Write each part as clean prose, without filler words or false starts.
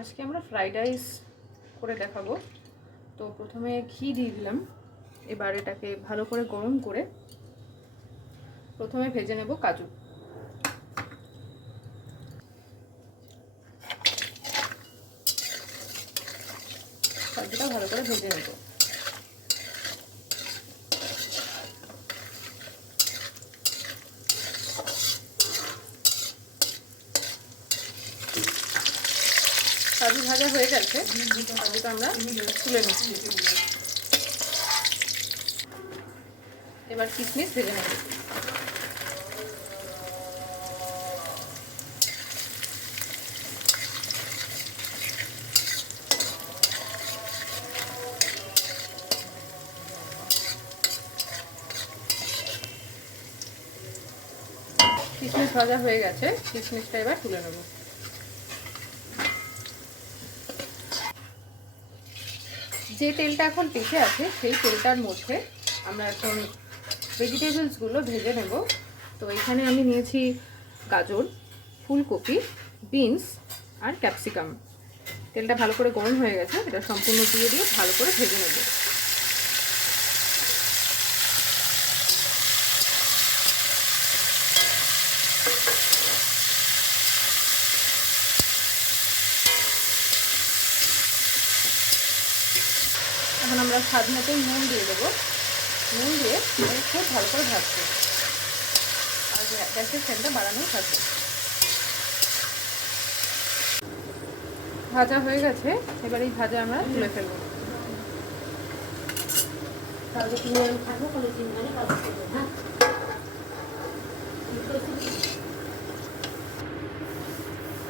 আজকে আমরা fried rice করে দেখাবো। তো প্রথমে ঘি দিয়ে দিলাম। এবার এটাকে ভালো করে গরম করে প্রথমে ভেজে নেব কাজু। কাজুটা ভালো করে ভেজে নেব। কাজু ভাজা হয়ে গেছে, কাজুটা আমরা তুলে নিচ্ছি। এবার কিশমিশ ভেজে নেব। কিশমিশ ভাজা হয়ে গেছে, কিশমিশটা এবার তুলে নেব। যে তেলটা এখন পিঠে আছে সেই তেলটার মধ্যে আমরা এখন ভেজিটেবলসগুলো ভেজে নেব। তো এখানে আমি নিয়েছি গাজর, ফুলকপি, বিনস আর ক্যাপসিকাম। তেলটা ভালো করে গরম হয়ে গেছে, এটা সম্পূর্ণ দিয়ে ভালো করে ভেজে নেব। এখন আমরা স্বাদ মতো নুন দিয়ে দেবো। নুন দিয়ে খুব ভালো করে ভাজবো, আর গ্যাসের ফ্লেমটা বাড়ানোই থাকবে। ভাজা হয়ে গেছে, এবার এই ভাজা আমরা তুলে ফেলবো।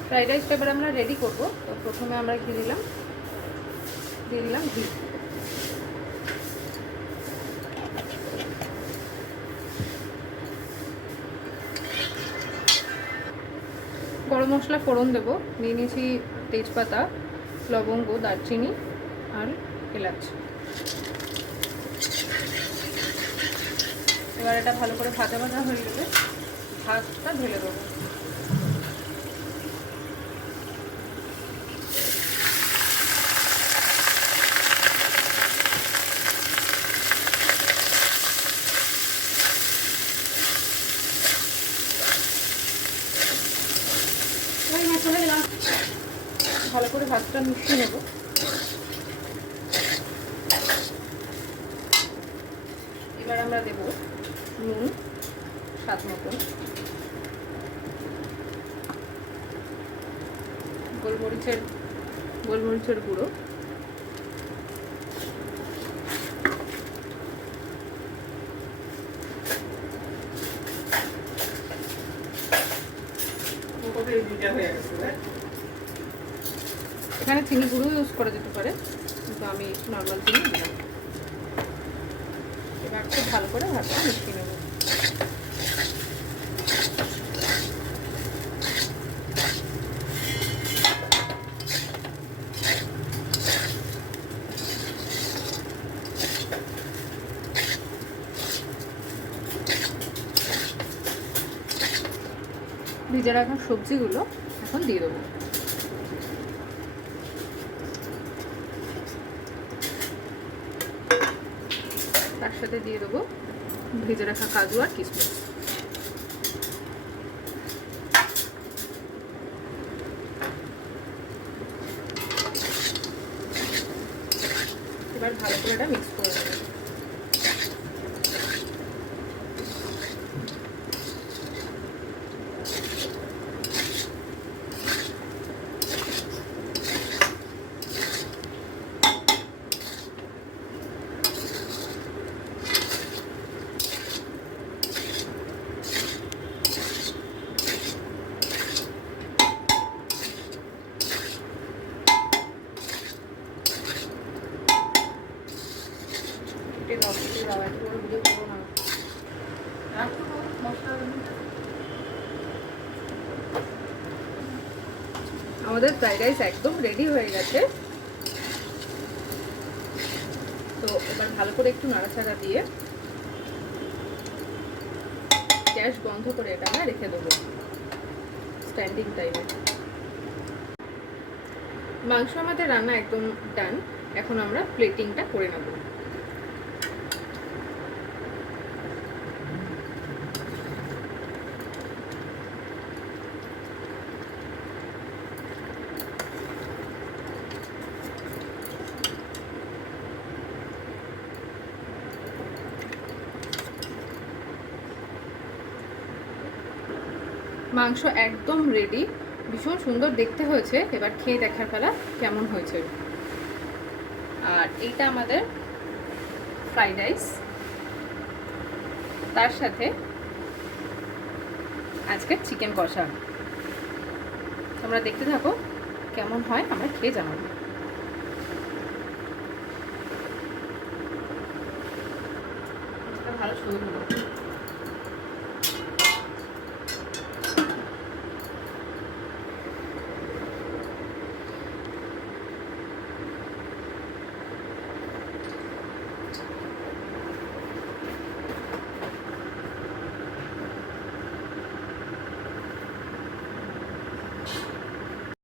ফ্রাইড রাইসটা এবার আমরা রেডি করবো। তো প্রথমে আমরা দিয়ে দিলাম ঘি। গরম মশলা ফোড়ন দেবো। নিয়ে নিয়েছি তেজপাতা, লবঙ্গ, দারচিনি আর এলাচ। এবার এটা ভালো করে ভাজা ভাজা হয়ে গেলে ভাতটা ঢেলে দেবো। ভালো করে ভাতটা মিশিয়ে নেব। এবার আমরা দেব নুন স্বাদ মতন, গোলমরিচের গুঁড়ো, এখানে চিনি গুঁড়ো ইউজ করা যেতে পারে, কিন্তু আমি নর্মাল চিনি দিলাম। এবার খুব ভালো করে ভাতটা মিশিয়ে নেব। ভিজে রাখা সবজিগুলো এখন দিয়ে দেবো। তার সাথে দিয়ে দেবো ভেজে রাখা কাজু আর কিশমিশ। এবার ভালো করে এটা মিক্স করে দেবো। আমাদের ফ্রাইড রাইস একদম রেডি হয়ে গেছে। তো এবার ভালো করে একটু নাড়াচাড়া দিয়ে গ্যাস বন্ধ করে এটা আমরা রেখে দেবো স্ট্যান্ডিং টাইমে। মাংস আমাদের রান্না একদম ডান। এখন আমরা প্লেটিংটা করে নেব। মাংস একদম রেডি, ভীষণ সুন্দর দেখতে হয়েছে। এবার খেয়ে দেখার পালা কেমন হয়েছে। আর এইটা আমাদের ফ্রাইড রাইস, তার সাথে আজকে চিকেন কষা। তোমরা দেখতে থাকো কেমন হয়, আমরা খেয়ে জানাবো। ভালো ছবি